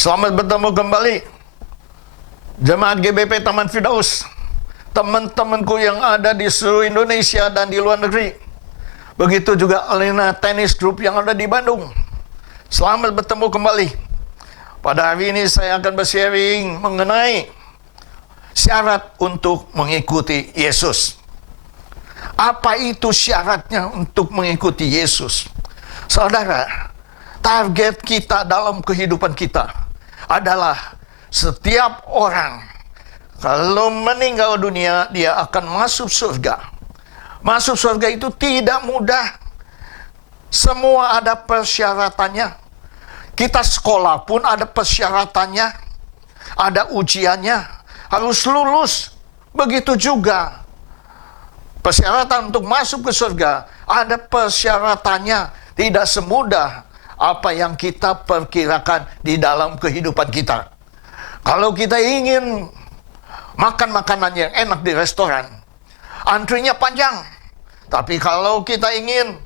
Selamat bertemu kembali Jemaat GBP Taman Firdaus, teman-temanku yang ada di seluruh Indonesia dan di luar negeri. Begitu juga Alina Tenis Group yang ada di Bandung. Selamat bertemu kembali. Pada hari ini saya akan bersharing mengenai syarat untuk mengikuti Yesus. Apa itu syaratnya untuk mengikuti Yesus? Saudara, target kita dalam kehidupan kita adalah setiap orang kalau meninggal dunia, dia akan masuk surga. Masuk surga itu tidak mudah. Semua ada persyaratannya. Kita sekolah pun ada persyaratannya. Ada ujiannya. Harus lulus. Begitu juga persyaratan untuk masuk ke surga. Ada persyaratannya. Tidak semudah apa yang kita perkirakan di dalam kehidupan kita. Kalau kita ingin makan makanan yang enak di restoran, antrinya panjang. Tapi kalau kita ingin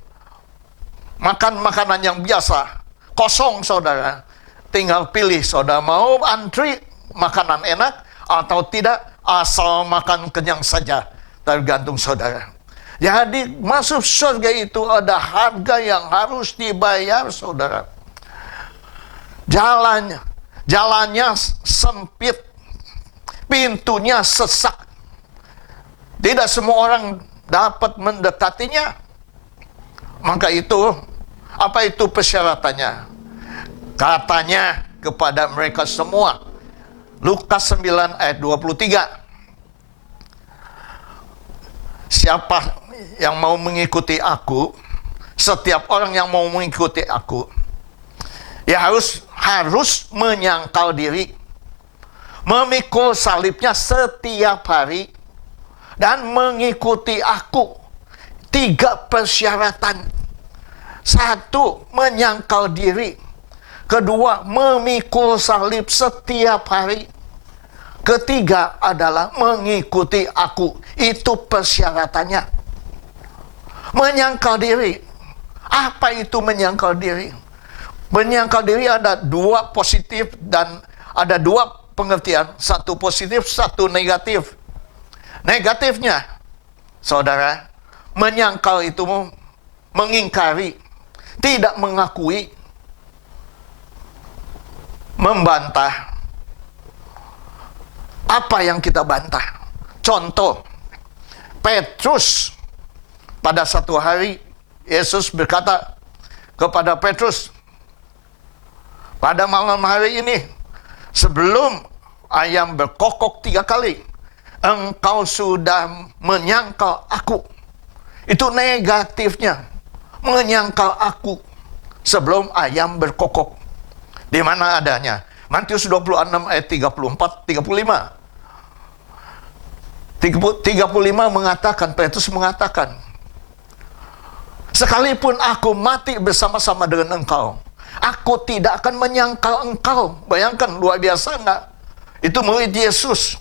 makan makanan yang biasa, kosong saudara, tinggal pilih saudara mau antri makanan enak atau tidak, asal makan kenyang saja, tergantung saudara. Jadi masuk surga itu ada harga yang harus dibayar saudara. Jalannya sempit, pintunya sesak. Tidak semua orang dapat mendekatinya. Maka itu, apa itu persyaratannya? Katanya kepada mereka semua. Lukas 9 ayat 23. Siapa yang mau mengikuti aku, setiap orang yang mau mengikuti aku, ya harus menyangkal diri, memikul salibnya setiap hari, dan mengikuti aku. 3 persyaratan. 1, menyangkal diri. 2, memikul salib setiap hari. 3 adalah mengikuti aku. Itu persyaratannya. Menyangkal diri. Apa itu menyangkal diri? Menyangkal diri ada 2 positif dan ada 2 pengertian. 1 positif, 1 negatif. Negatifnya, saudara, menyangkal itu mengingkari, tidak mengakui, membantah apa yang kita bantah. Contoh, Petrus, pada satu hari Yesus berkata kepada Petrus, pada malam hari ini, sebelum ayam berkokok 3 kali, engkau sudah menyangkal aku. Itu negatifnya. Menyangkal aku sebelum ayam berkokok. Di mana adanya? Matius 26 ayat 34, 35. 35 mengatakan, Petrus mengatakan, sekalipun aku mati bersama-sama dengan engkau, aku tidak akan menyangkal engkau. Bayangkan, luar biasa enggak? Itu murid Yesus.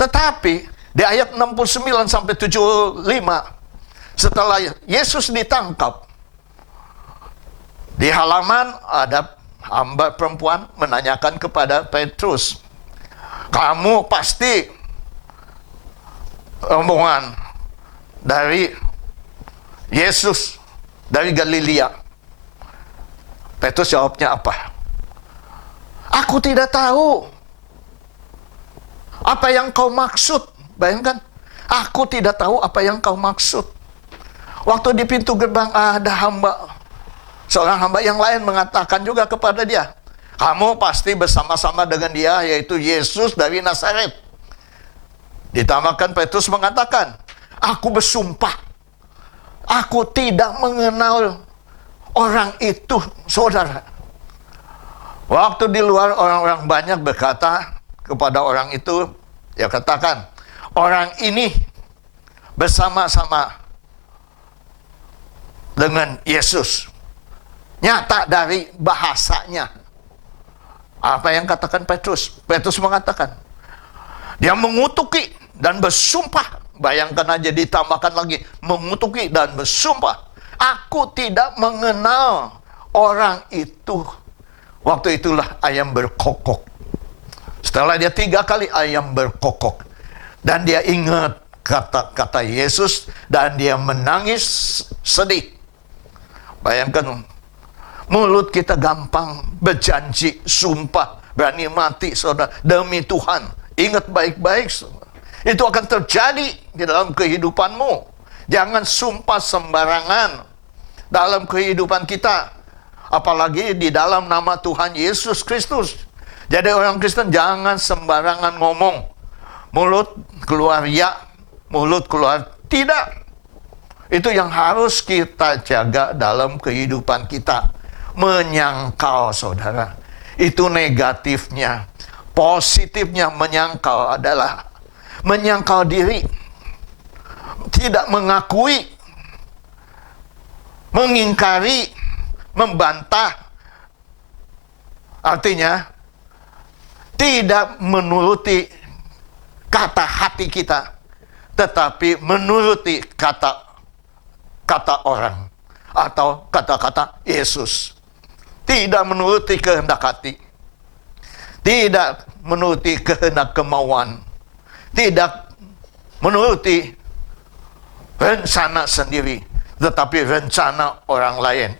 Tetapi di ayat 69 sampai 75, setelah Yesus ditangkap, di halaman ada hamba perempuan menanyakan kepada Petrus, kamu pasti rombongan dari Yesus dari Galilea. Petrus jawabnya apa? Aku tidak tahu apa yang kau maksud. Bayangkan, aku tidak tahu apa yang kau maksud. Waktu di pintu gerbang ada seorang hamba yang lain mengatakan juga kepada dia, kamu pasti bersama-sama dengan dia, yaitu Yesus dari Nazaret. Ditambahkan Petrus mengatakan, aku bersumpah, aku tidak mengenal orang itu, saudara. Waktu di luar, orang-orang banyak berkata kepada orang itu, ya katakan, orang ini bersama-sama dengan Yesus. Nyata dari bahasanya. Apa yang katakan Petrus? Petrus mengatakan, dia mengutuki dan bersumpah. Bayangkan aja, ditambahkan lagi, mengutuki dan bersumpah, aku tidak mengenal orang itu. Waktu itulah ayam berkokok. Setelah dia 3 kali ayam berkokok. Dan dia ingat kata-kata Yesus. Dan dia menangis sedih. Bayangkan, mulut kita gampang berjanji, sumpah, berani mati, saudara, demi Tuhan. Ingat baik-baik, saudara. Itu akan terjadi di dalam kehidupanmu. Jangan sumpah sembarangan dalam kehidupan kita. Apalagi di dalam nama Tuhan Yesus Kristus. Jadi orang Kristen jangan sembarangan ngomong. Mulut keluar ya, mulut keluar tidak. Itu yang harus kita jaga dalam kehidupan kita. Menyangkal, saudara. Itu negatifnya. Positifnya menyangkal adalah menyangkal diri. Tidak mengakui, mengingkari, membantah. Artinya tidak menuruti kata hati kita, tetapi menuruti kata orang atau kata-kata Yesus. Tidak menuruti kehendak hati, tidak menuruti kehendak kemauan, tidak menuruti rencana sendiri, tetapi rencana orang lain.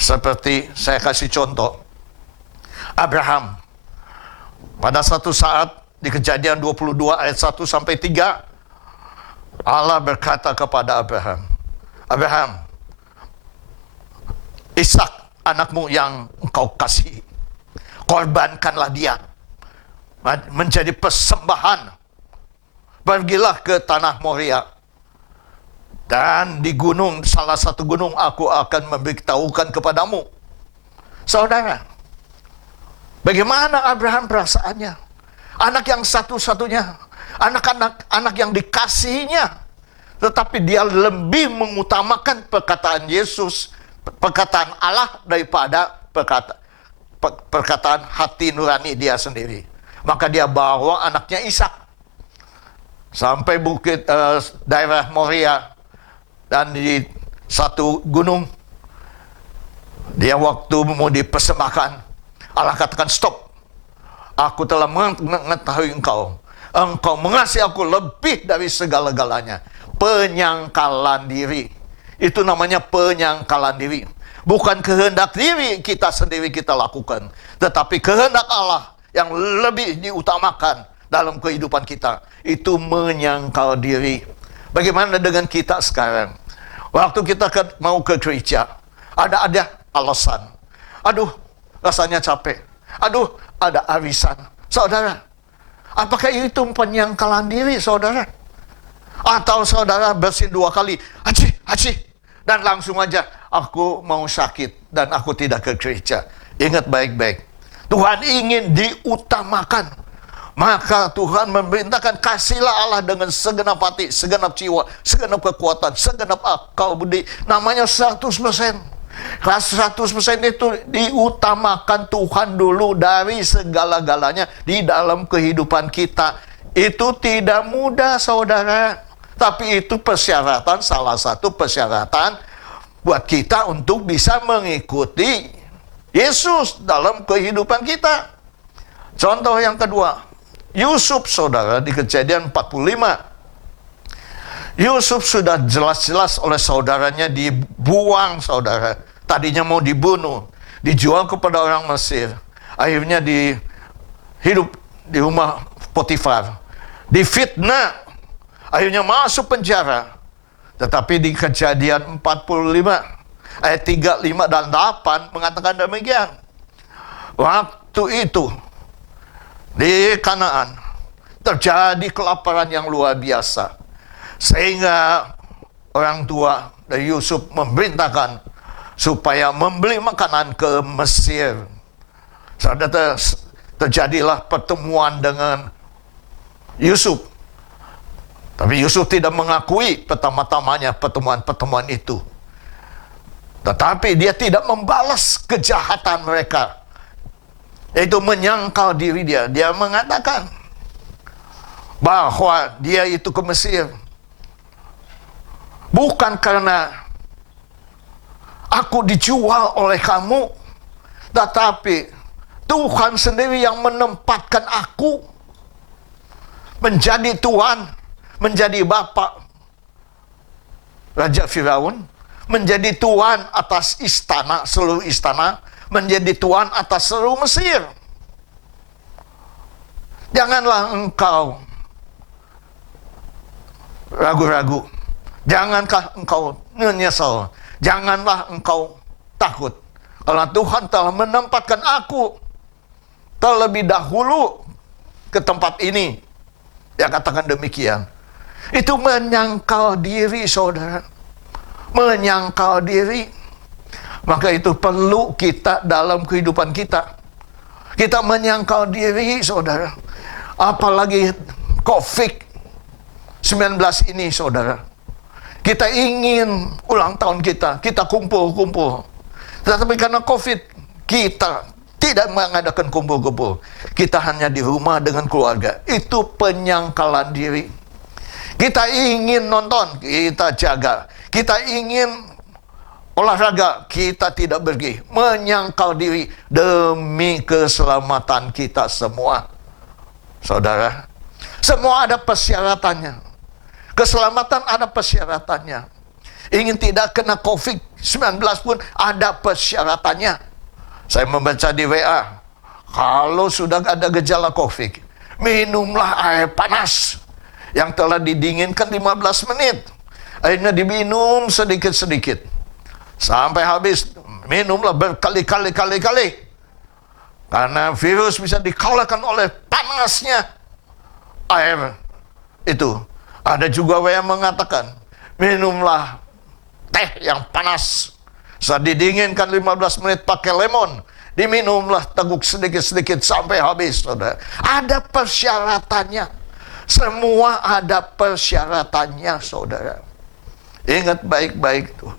Seperti saya kasih contoh, Abraham. Pada satu saat di Kejadian 22 ayat 1 sampai 3, Allah berkata kepada Abraham, Abraham, Ishak anakmu yang engkau kasihi, korbankanlah dia menjadi persembahan. Pergilah ke tanah Moria. Dan di gunung, salah satu gunung, aku akan memberitahukan kepadamu. Saudara, bagaimana Abraham perasaannya? Anak yang satu-satunya, anak yang dikasihinya. Tetapi dia lebih mengutamakan perkataan Yesus, perkataan Allah daripada perkataan hati nurani dia sendiri. Maka dia bawa anaknya Ishak sampai bukit daerah Moria. Dan di satu gunung, dia waktu mau dipersembahkan, Allah katakan stop. Aku telah mengetahui engkau. Engkau mengasihi aku lebih dari segala-galanya. Penyangkalan diri. Itu namanya penyangkalan diri. Bukan kehendak diri kita sendiri kita lakukan, tetapi kehendak Allah yang lebih diutamakan dalam kehidupan kita. Itu menyangkal diri. Bagaimana dengan kita sekarang? Waktu kita mau ke gereja, ada alasan. Aduh, rasanya capek. Aduh, ada arisan. Saudara, apakah itu penyangkalan diri, saudara? Atau saudara bersin 2 kali, haji, dan langsung aja, aku mau sakit dan aku tidak ke gereja. Ingat baik-baik, Tuhan ingin diutamakan. Maka Tuhan memerintahkan, kasihlah Allah dengan segenap hati, segenap jiwa, segenap kekuatan, segenap akal budi. Namanya 100%. Kelas 100% itu diutamakan Tuhan dulu dari segala-galanya di dalam kehidupan kita. Itu tidak mudah, saudara. Tapi itu persyaratan, salah satu persyaratan buat kita untuk bisa mengikuti Yesus dalam kehidupan kita. Contoh yang kedua, Yusuf, saudara, di Kejadian 45. Yusuf sudah jelas-jelas oleh saudaranya dibuang, saudara. Tadinya mau dibunuh, dijual kepada orang Mesir. Akhirnya hidup di rumah Potifar. Difitnah, akhirnya masuk penjara. Tetapi di Kejadian 45, ayat 3, 5, dan 8 mengatakan demikian. Waktu itu, di Kanaan terjadi kelaparan yang luar biasa, sehingga orang tua dari Yusuf memerintahkan supaya membeli makanan ke Mesir. Saudara, terjadilah pertemuan dengan Yusuf. Tapi Yusuf tidak mengakui pertama-tamanya pertemuan-pertemuan itu. Tetapi dia tidak membalas kejahatan mereka. Yaitu menyangkal diri dia. Dia mengatakan bahwa dia itu ke Mesir bukan karena aku dijual oleh kamu, Tetapi Tuhan sendiri yang menempatkan aku menjadi Tuhan, menjadi Bapa Raja Firaun, menjadi Tuhan atas istana, seluruh istana, menjadi Tuhan atas seluruh Mesir. Janganlah engkau ragu-ragu. Jangankah engkau menyesal. Janganlah engkau takut. Karena Tuhan telah menempatkan aku terlebih dahulu ke tempat ini. Dia katakan demikian. Itu menyangkal diri, saudara. Menyangkal diri. Maka itu perlu kita dalam kehidupan kita. Kita menyangkal diri, saudara. Apalagi COVID-19 ini, saudara. Kita ingin ulang tahun kita kumpul-kumpul. Tetapi karena COVID, kita tidak mengadakan kumpul-kumpul. Kita hanya di rumah dengan keluarga. Itu penyangkalan diri. Kita ingin nonton, kita jaga. Kita ingin olahraga, kita tidak pergi. Menyangkal diri demi keselamatan kita semua. Saudara, semua ada persyaratannya. Keselamatan ada persyaratannya. Ingin tidak kena COVID-19 pun ada persyaratannya. Saya membaca di WA, kalau sudah ada gejala COVID, minumlah air panas yang telah didinginkan 15 menit. Airnya diminum sedikit-sedikit. Sampai habis, minumlah berkali-kali. Karena virus bisa dikalahkan oleh panasnya air itu. Ada juga yang mengatakan, minumlah teh yang panas. Saat didinginkan 15 menit pakai lemon, diminumlah teguk sedikit-sedikit sampai habis, saudara. Ada persyaratannya. Semua ada persyaratannya, saudara. Ingat baik-baik tuh.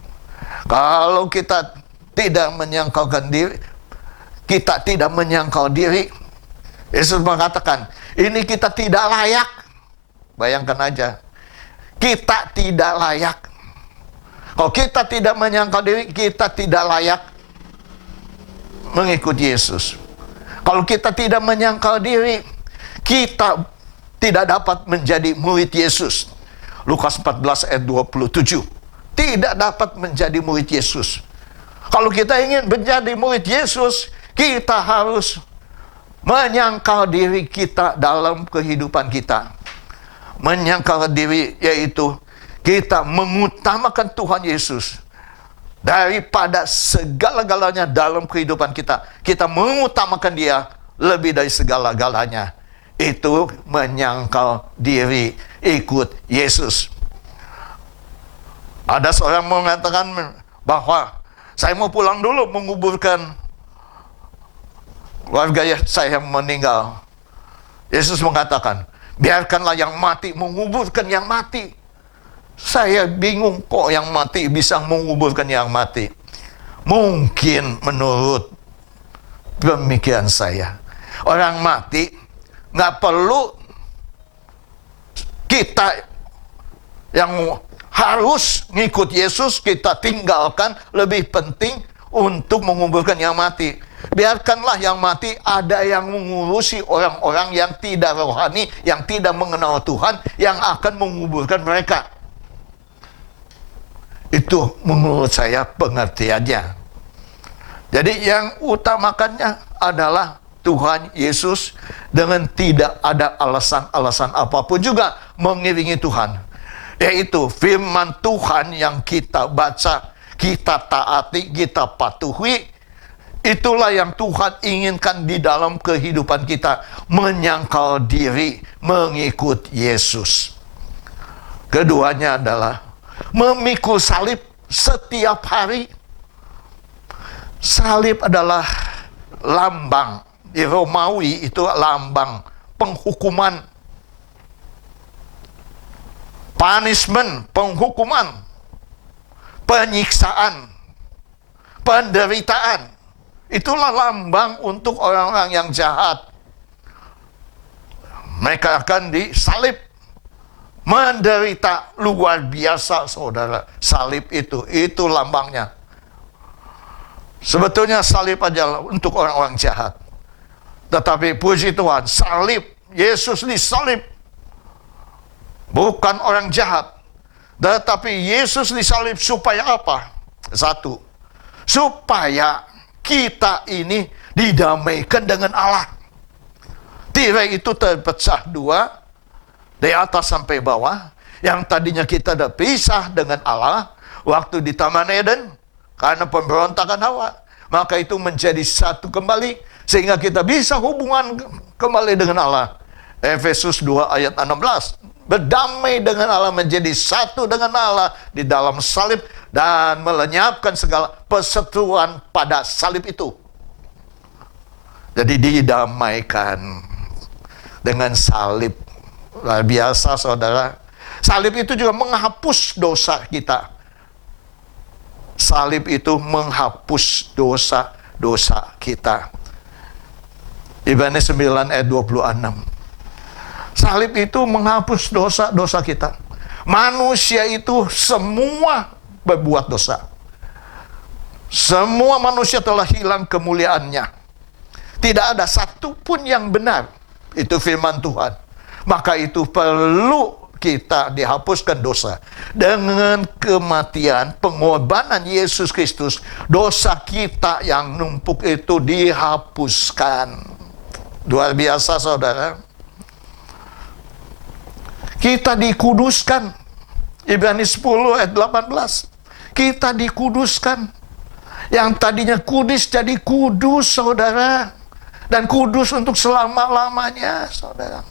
Kalau kita tidak menyangkalkan diri, kita tidak menyangkal diri. Yesus mengatakan, ini kita tidak layak. Bayangkan aja, kita tidak layak. Kalau kita tidak menyangkal diri, kita tidak layak mengikuti Yesus. Kalau kita tidak menyangkal diri, kita tidak dapat menjadi murid Yesus. Lukas 14 ayat 27. Tidak dapat menjadi murid Yesus. Kalau kita ingin menjadi murid Yesus, kita harus menyangkal diri kita dalam kehidupan kita. Menyangkal diri yaitu kita mengutamakan Tuhan Yesus daripada segala-galanya dalam kehidupan kita. Kita mengutamakan Dia lebih dari segala-galanya. Itu menyangkal diri ikut Yesus. Ada seorang mengatakan bahwa saya mau pulang dulu menguburkan keluarga saya yang meninggal. Yesus mengatakan, biarkanlah yang mati menguburkan yang mati. Saya bingung kok yang mati bisa menguburkan yang mati. Mungkin menurut pemikiran saya, orang mati nggak perlu kita yang harus ngikut Yesus kita tinggalkan. Lebih penting untuk menguburkan yang mati. Biarkanlah yang mati ada yang mengurusi orang-orang yang tidak rohani, yang tidak mengenal Tuhan, yang akan menguburkan mereka. Itu menurut saya pengertiannya. Jadi yang utamakannya adalah Tuhan Yesus dengan tidak ada alasan-alasan apapun juga mengiringi Tuhan. Yaitu firman Tuhan yang kita baca, kita taati, kita patuhi. Itulah yang Tuhan inginkan di dalam kehidupan kita. Menyangkal diri, mengikut Yesus. Keduanya adalah memikul salib setiap hari. Salib adalah lambang. Di Romawi itu lambang penghukuman. Punishment, penghukuman. Penyiksaan. Penderitaan. Itulah lambang untuk orang-orang yang jahat. Mereka akan disalib. Menderita luar biasa, saudara. Salib itu lambangnya. Sebetulnya salib adalah untuk orang-orang jahat. Tetapi puji Tuhan, salib, Yesus disalib bukan orang jahat. Tetapi Yesus disalib supaya apa? Satu, supaya kita ini didamaikan dengan Allah. Tirai itu terpecah dua, dari atas sampai bawah. Yang tadinya kita dah pisah dengan Allah waktu di Taman Eden karena pemberontakan Hawa, maka itu menjadi satu kembali sehingga kita bisa hubungan kembali dengan Allah. Efesus 2 ayat 16. Berdamai dengan Allah, menjadi satu dengan Allah di dalam salib dan melenyapkan segala perseteruan pada salib itu. Jadi didamaikan dengan salib. Luar biasa, saudara. Salib itu juga menghapus dosa kita. Salib itu menghapus dosa-dosa kita. Ibrani 9 ayat 26. Salib itu menghapus dosa-dosa kita. Manusia itu semua berbuat dosa. Semua manusia telah hilang kemuliaannya. Tidak ada satupun yang benar. Itu firman Tuhan. Maka itu perlu kita dihapuskan dosa. Dengan kematian, pengorbanan Yesus Kristus, dosa kita yang numpuk itu dihapuskan. Luar biasa, saudara. Kita dikuduskan. Ibrani 10 ayat 18. Kita dikuduskan. Yang tadinya kudus jadi kudus, saudara. Dan kudus untuk selama-lamanya, saudara.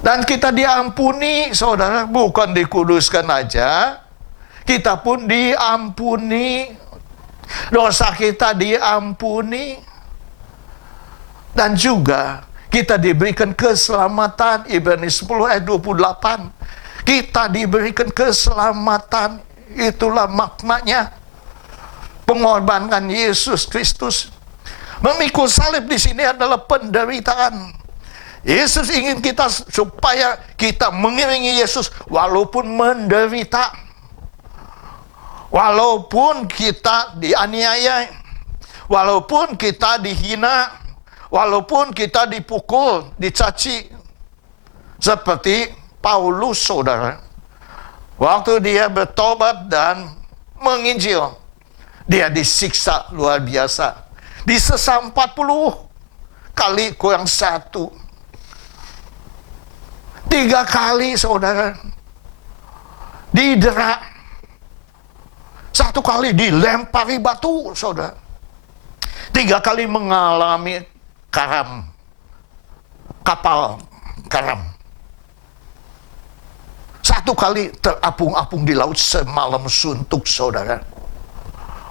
Dan kita diampuni, saudara. Bukan dikuduskan aja, kita pun diampuni. Dosa kita diampuni. Dan juga kita diberikan keselamatan. Ibrani 10 ayat 28. Kita diberikan keselamatan. Itulah maknanya pengorbanan Yesus Kristus. Memikul salib di sini adalah penderitaan. Yesus ingin kita supaya kita mengiringi Yesus walaupun menderita. Walaupun kita dianiaya, walaupun kita dihina, walaupun kita dipukul, dicaci. Seperti Paulus, saudara. Waktu dia bertobat dan menginjil, dia disiksa luar biasa. Disesat 40 kali kurang 1. 3 kali, saudara, didera. 1 kali dilempari batu, saudara. 3 kali mengalami karam. Kapal karam. 1 kali terapung-apung di laut semalam suntuk, saudara.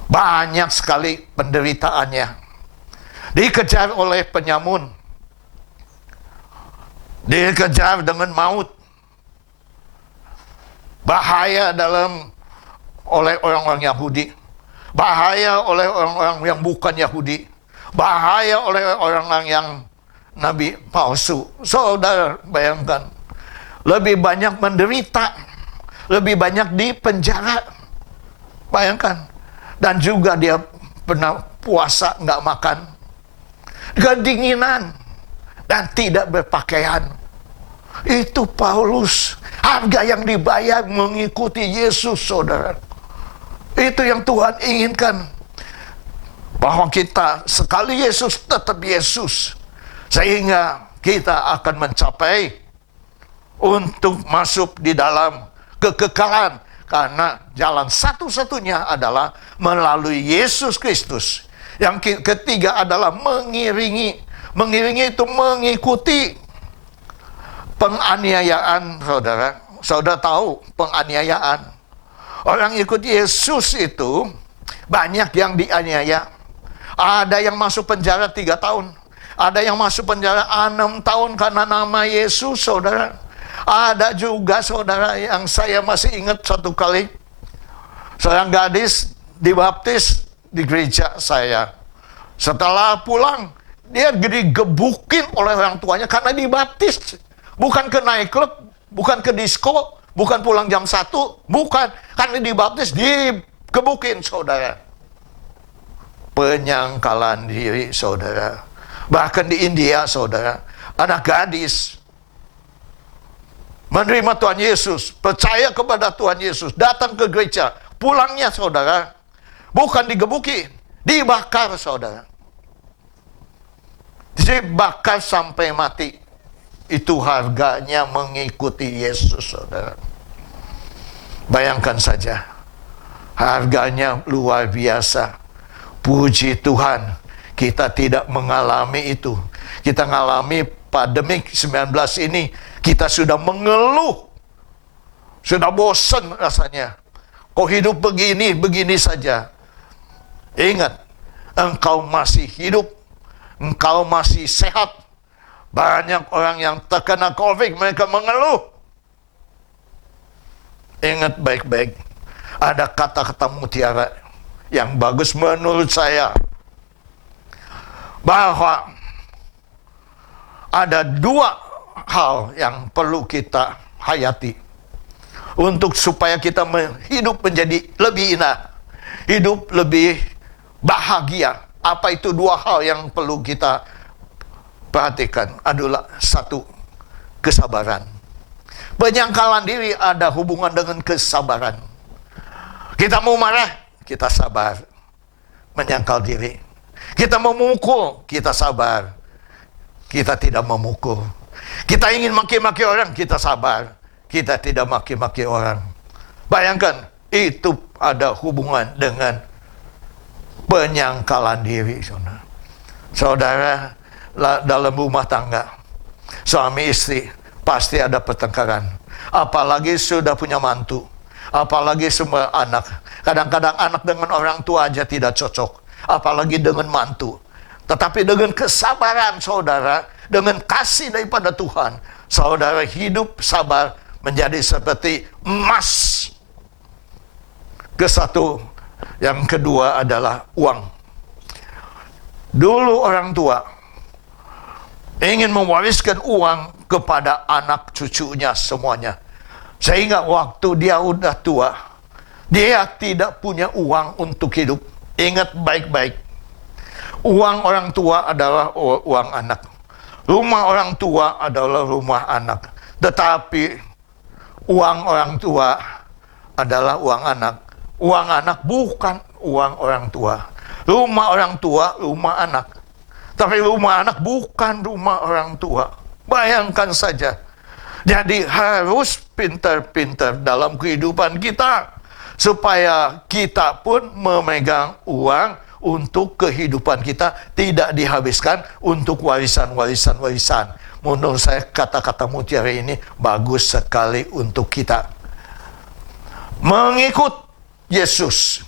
Banyak sekali penderitaannya. Dikejar oleh penyamun. Dikejar dengan maut. Bahaya oleh orang-orang Yahudi. Bahaya oleh orang-orang yang bukan Yahudi. Bahaya oleh orang-orang yang nabi palsu. Saudara, bayangkan. Lebih banyak menderita. Lebih banyak di penjara. Bayangkan. Dan juga dia pernah puasa, nggak makan. Kedinginan. Dan tidak berpakaian. Itu Paulus. Harga yang dibayar mengikuti Yesus, saudara. Itu yang Tuhan inginkan. Bahwa kita sekali Yesus, tetap Yesus. Sehingga kita akan mencapai untuk masuk di dalam kekekalan. Karena jalan satu-satunya adalah melalui Yesus Kristus. Yang ketiga adalah mengiringi. Mengiringi itu mengikuti penganiayaan, saudara. Saudara tahu penganiayaan. Orang ikut Yesus itu banyak yang dianiaya. Ada yang masuk penjara 3 tahun. Ada yang masuk penjara 6 tahun karena nama Yesus, saudara. Ada juga, saudara, yang saya masih ingat 1 kali. Seorang gadis dibaptis di gereja saya. Setelah pulang, dia digebukin oleh orang tuanya karena dibaptis. Bukan ke nightclub, bukan ke disco, bukan pulang jam 1, bukan. Karena dibaptis, digebukin, saudara. penyangkalan diri, saudara. Bahkan di India, saudara, anak gadis menerima Tuhan Yesus, percaya kepada Tuhan Yesus, datang ke gereja, pulangnya, saudara, bukan digebuki, dibakar, saudara. Dibakar sampai mati. Itu harganya mengikuti Yesus, saudara. Bayangkan saja, harganya luar biasa. Puji Tuhan, kita tidak mengalami itu. Kita mengalami pandemi 19 ini, kita sudah mengeluh. Sudah bosan rasanya. Kok hidup begini, begini saja. Ingat, engkau masih hidup. Engkau masih sehat. Banyak orang yang terkena COVID, mereka mengeluh. Ingat baik-baik. Ada kata-kata mutiara yang bagus menurut saya. Bahwa ada dua hal yang perlu kita hayati. Untuk supaya kita hidup menjadi lebih indah. Hidup lebih bahagia. Apa itu dua hal yang perlu kita perhatikan? Adalah satu, kesabaran. Penyangkalan diri ada hubungan dengan kesabaran. Kita mau marah, kita sabar. Menyangkal diri. Kita memukul, kita sabar. Kita tidak memukul. Kita ingin maki-maki orang, kita sabar. Kita tidak maki-maki orang. Bayangkan, itu ada hubungan dengan penyangkalan diri, saudara. Saudara, dalam rumah tangga, suami istri, pasti ada pertengkaran. Apalagi sudah punya mantu. Apalagi semua anak. Kadang-kadang anak dengan orang tua aja tidak cocok. Apalagi dengan mantu. Tetapi dengan kesabaran, saudara, dengan kasih daripada Tuhan, saudara hidup sabar menjadi seperti emas. Yang kedua adalah uang. Dulu orang tua ingin mewariskan uang kepada anak cucunya semuanya. Sehingga waktu dia udah tua, dia tidak punya uang untuk hidup. Ingat baik-baik. Uang orang tua adalah uang anak. Rumah orang tua adalah rumah anak. Tetapi uang orang tua adalah uang anak. Uang anak bukan uang orang tua. Rumah orang tua, rumah anak. Tapi rumah anak bukan rumah orang tua. Bayangkan saja. Jadi harus pintar-pintar dalam kehidupan kita. Supaya kita pun memegang uang untuk kehidupan kita. Tidak dihabiskan untuk warisan-warisan. Menurut saya kata-kata mutiara ini bagus sekali untuk kita. Mengikut Yesus.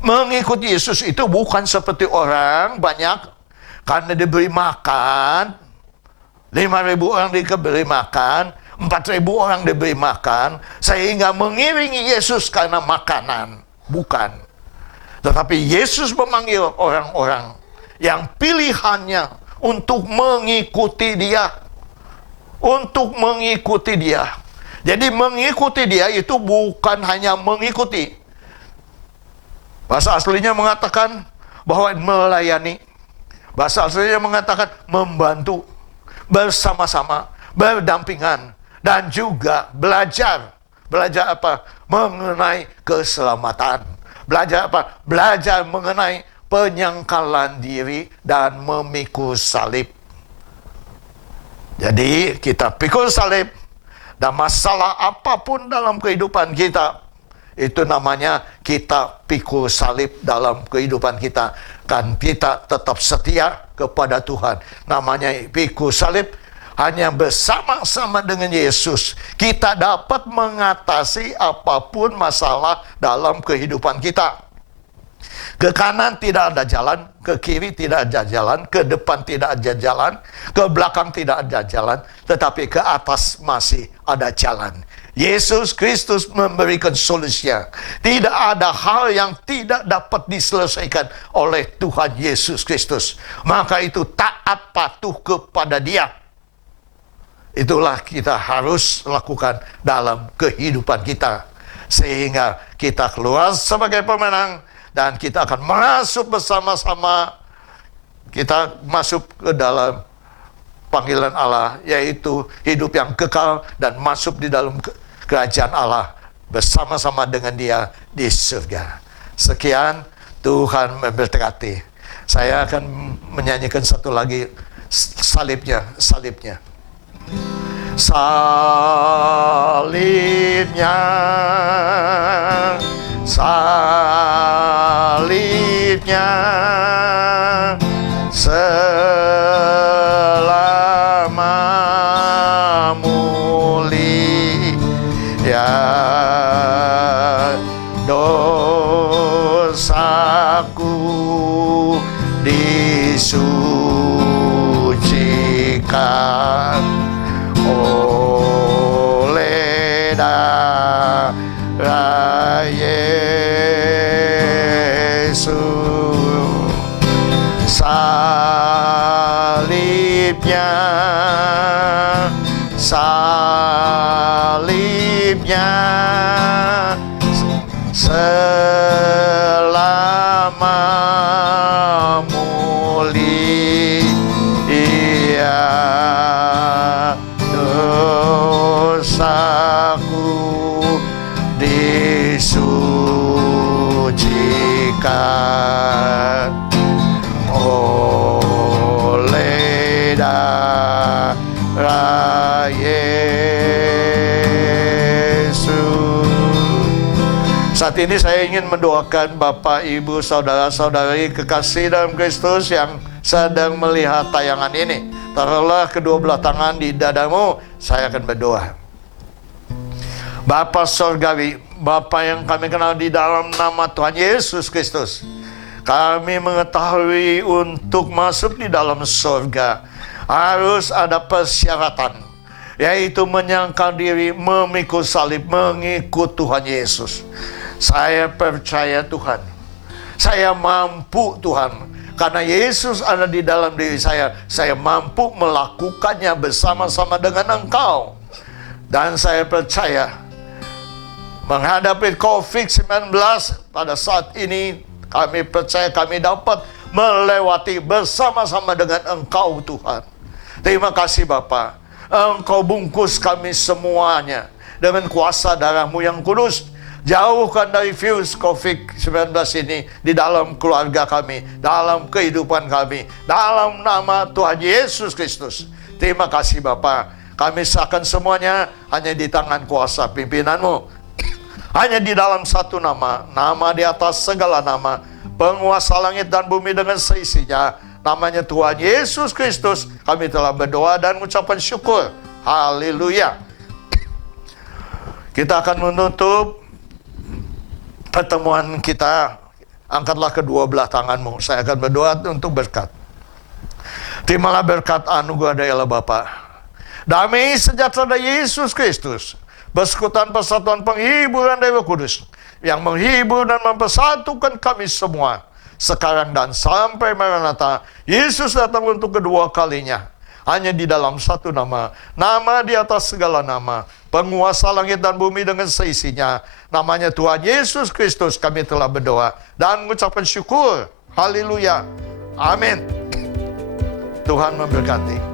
Mengikut Yesus itu bukan seperti orang banyak karena diberi makan. 5.000 orang diberi makan. 4.000 orang diberi makan. Sehingga mengiringi Yesus karena makanan. Bukan. Tetapi Yesus memanggil orang-orang yang pilihannya untuk mengikuti dia. Untuk mengikuti dia. Jadi mengikuti dia itu bukan hanya mengikuti. Bahasa aslinya mengatakan bahwa melayani. Bahasa aslinya mengatakan membantu. Bersama-sama. Berdampingan. Dan juga belajar. Belajar apa? Mengenai keselamatan. Belajar apa? Belajar mengenai penyangkalan diri dan memikul salib. Jadi kita pikul salib. Dan masalah apapun dalam kehidupan kita, itu namanya kita pikul salib dalam kehidupan kita. Kan kita tetap setia kepada Tuhan. Namanya pikul salib. Hanya bersama-sama dengan Yesus, kita dapat mengatasi apapun masalah dalam kehidupan kita. Ke kanan tidak ada jalan, ke kiri tidak ada jalan, ke depan tidak ada jalan, ke belakang tidak ada jalan, tetapi ke atas masih ada jalan. Yesus Kristus memberikan solusinya. Tidak ada hal yang tidak dapat diselesaikan oleh Tuhan Yesus Kristus. Maka itu taat patuh kepada Dia. Itulah kita harus lakukan dalam kehidupan kita. Sehingga kita keluar sebagai pemenang Dan kita akan masuk bersama-sama, kita masuk ke dalam panggilan Allah, yaitu hidup yang kekal dan masuk di dalam kerajaan Allah bersama-sama dengan Dia di surga. Sekian, Tuhan memberkati. Saya akan menyanyikan satu lagi, salibnya. Salibnya, selama mulia dosaku disucikan oleh darah Yesus. Salibnya selama mulia dosaku disucikan oleh darah Yesus. Saat ini saya ingin mendoakan Bapak, Ibu, Saudara-saudari kekasih dalam Kristus yang sedang melihat tayangan ini. Taruhlah kedua belah tangan di dadamu, saya akan berdoa. Bapa Sorgawi, Bapa yang kami kenal di dalam nama Tuhan Yesus Kristus, kami mengetahui untuk masuk di dalam surga harus ada persyaratan, yaitu menyangkal diri, memikul salib, mengikut Tuhan Yesus. Saya percaya Tuhan, saya mampu Tuhan, karena Yesus ada di dalam diri saya mampu melakukannya bersama-sama dengan Engkau. Dan saya percaya menghadapi COVID-19 pada saat ini, kami percaya kami dapat melewati bersama-sama dengan Engkau Tuhan. Terima kasih Bapa, Engkau bungkus kami semuanya dengan kuasa darah-Mu yang kudus. Jauhkan dari virus COVID-19 ini di dalam keluarga kami, dalam kehidupan kami, dalam nama Tuhan Yesus Kristus. Terima kasih Bapa, kami serahkan semuanya hanya di tangan kuasa pimpinan-Mu. Hanya di dalam satu nama, nama di atas segala nama, penguasa langit dan bumi dengan seisinya, namanya Tuhan Yesus Kristus, kami telah berdoa dan mengucapkan syukur. Haleluya. Kita akan menutup pertemuan kita. Angkatlah kedua belah tanganmu, saya akan berdoa untuk berkat. Terimalah berkat anugerah dari Allah Bapa, damai sejahtera dari Yesus Kristus, persekutuan persatuan penghiburan dari Roh Kudus yang menghibur dan mempersatukan kami semua sekarang dan sampai Maranatha. Yesus datang untuk kedua kalinya. Hanya di dalam satu nama, nama di atas segala nama, penguasa langit dan bumi dengan seisinya, namanya Tuhan Yesus Kristus, kami telah berdoa dan mengucapkan syukur. Haleluya. Amin. Tuhan memberkati.